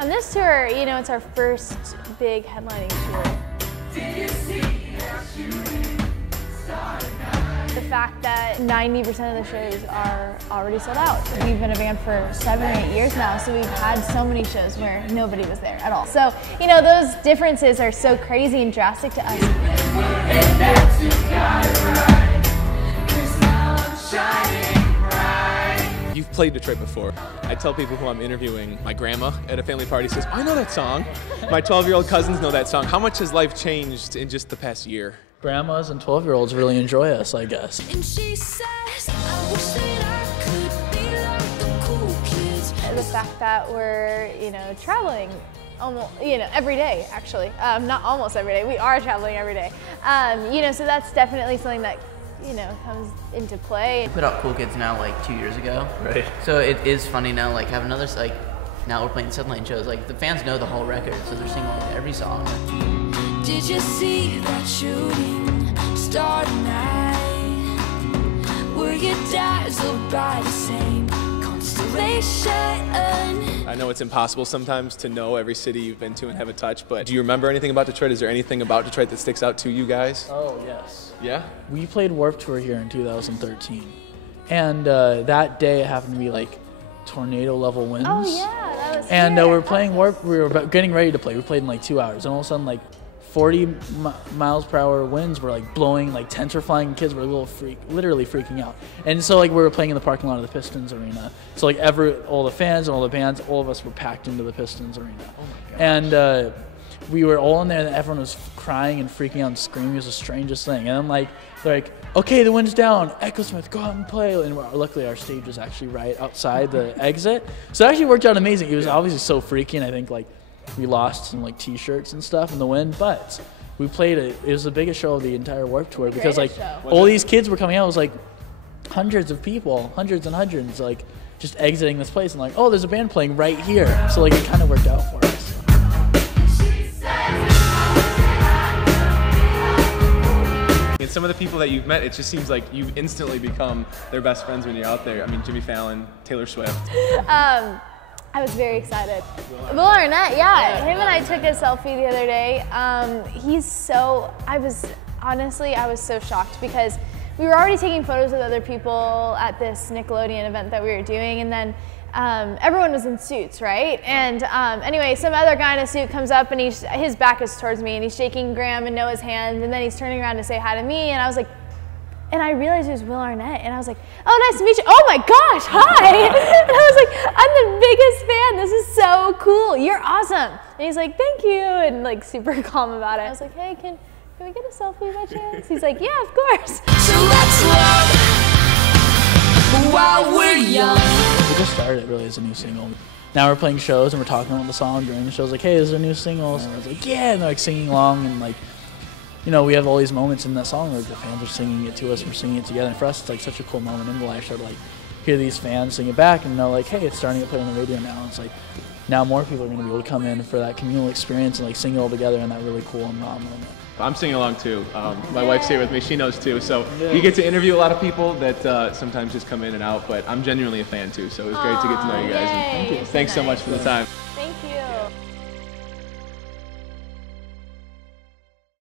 On this tour, you know, it's our first big headlining tour. The fact that 90% of the shows are already sold out. We've been a band for 7 or 8 years now, so we've had so many shows where nobody was there at all. So, you know, those differences are so crazy and drastic to us. You've played Detroit before. I tell people who I'm interviewing, my grandma at a family party says, I know that song. My 12-year-old cousins know that song. How much has life changed in just the past year? Grandmas and 12-year-olds really enjoy us, I guess. And she says, I wish that I could be like the cool kids. The fact that we're, you know, traveling almost, you know, every day, actually. Not almost every day, we are traveling every day. You know, so that's definitely something that, you know, comes into play. We put out Cool Kids now like 2 years ago. Right. So it is funny now, like have another, like now we're playing Sunlight shows. Like the fans know the whole record, so they're singing along to every song. Did you see that shooting star tonight? Were you dazzled by the same constellation? I know it's impossible sometimes to know every city you've been to and have a touch, but do you remember anything about Detroit? Is there anything about Detroit that sticks out to you guys? Oh, yes. Yeah? We played Warped Tour here in 2013. And that day it happened to be like tornado level winds. Oh yeah, that was And here. we were playing Warped, we were getting ready to play. We played in like 2 hours, and all of a sudden like 40 miles per hour winds were like blowing, like tents were flying, kids were literally freaking out. And so like we were playing in the parking lot of the Pistons Arena. So like all the fans and all the bands, all of us were packed into the Pistons Arena. Oh my gosh. And we were all in there, and everyone was crying and freaking out and screaming. It was the strangest thing. And then like they're like, okay, the wind's down, Echosmith, go out and play. And luckily our stage was actually right outside the exit. So it actually worked out amazing. It was obviously so freaky, and I think like we lost some like t-shirts and stuff in the wind, but we played it. It was the biggest show of the entire Warped Tour because like all these kids were coming out. It was like hundreds of people, hundreds and hundreds, like just exiting this place and like, oh, there's a band playing right here. So like it kind of worked out for us. And some of the people that you've met, it just seems like you instantly become their best friends when you're out there. I mean, Jimmy Fallon, Taylor Swift. I was very excited. Will Arnett, yeah. Him and I took a selfie the other day. I was so shocked because we were already taking photos with other people at this Nickelodeon event that we were doing, and then everyone was in suits, right? And anyway, some other guy in a suit comes up, and his back is towards me, and he's shaking Graham and Noah's hand, and then he's turning around to say hi to me, and I was like, and I realized it was Will Arnett, and I was like, oh, nice to meet you. Oh my gosh, hi. And I was like, I'm the biggest fan. This is so cool. You're awesome. And he's like, thank you, and like super calm about it. I was like, hey, can we get a selfie by chance? He's like, yeah, of course. So let's love while we're young. We just started it really as a new single. Now we're playing shows and we're talking about the song during the shows, like, hey, this is a new single. And I was like, yeah, and they're like singing along, and like, you know, we have all these moments in that song where the fans are singing it to us, and we're singing it together. And for us, it's like such a cool moment in the live show to like hear these fans sing it back and know like, hey, it's starting to play on the radio now. And it's like now more people are going to be able to come in for that communal experience and like sing it all together in that really cool and raw moment. I'm singing along too. My wife's here with me, she knows too. So you get to interview a lot of people that sometimes just come in and out, but I'm genuinely a fan too. So it was great to get to know you guys. And thanks so much for the time.